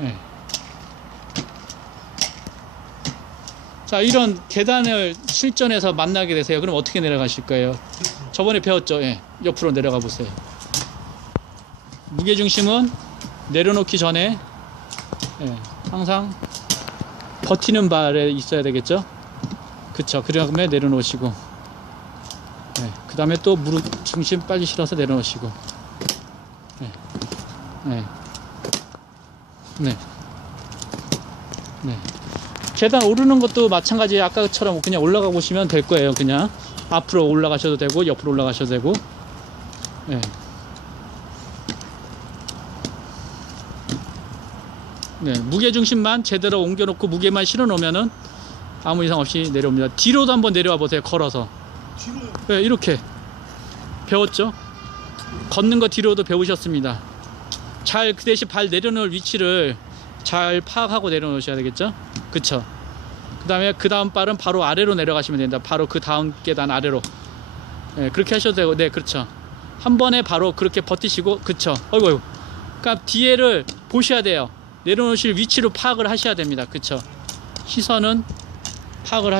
예. 자 이런 계단을 실전에서 만나게 되세요. 그럼 어떻게 내려가실 거예요? 저번에 배웠죠. 예. 옆으로 내려가 보세요. 무게 중심은 내려놓기 전에 예, 항상 버티는 발에 있어야 되겠죠? 그쵸. 그다음에 내려놓으시고, 예, 그 다음에 또 무릎 중심 빨리 실어서 내려놓으시고, 예, 네, 네, 네. 계단 오르는 것도 마찬가지 아까처럼 그냥 올라가 보시면 될 거예요. 그냥 앞으로 올라가셔도 되고 옆으로 올라가셔도 되고, 예. 네, 무게 중심만 제대로 옮겨놓고 무게만 실어 놓으면은 아무 이상 없이 내려옵니다. 뒤로도 한번 내려와 보세요. 걸어서. 뒤로 네, 이렇게 배웠죠. 걷는 거 뒤로도 배우셨습니다. 잘 그 대신 발 내려놓을 위치를 잘 파악하고 내려놓으셔야 되겠죠. 그쵸. 그 다음에 그 다음 발은 바로 아래로 내려가시면 됩니다. 바로 그 다음 계단 아래로. 네, 그렇게 하셔도 되고, 네, 그렇죠. 한 번에 바로 그렇게 버티시고, 그쵸. 어이구, 어이구. 그러니까 뒤에를 보셔야 돼요. 내려놓으실 위치로 파악을 하셔야 됩니다. 그쵸. 시선은 파악을 하시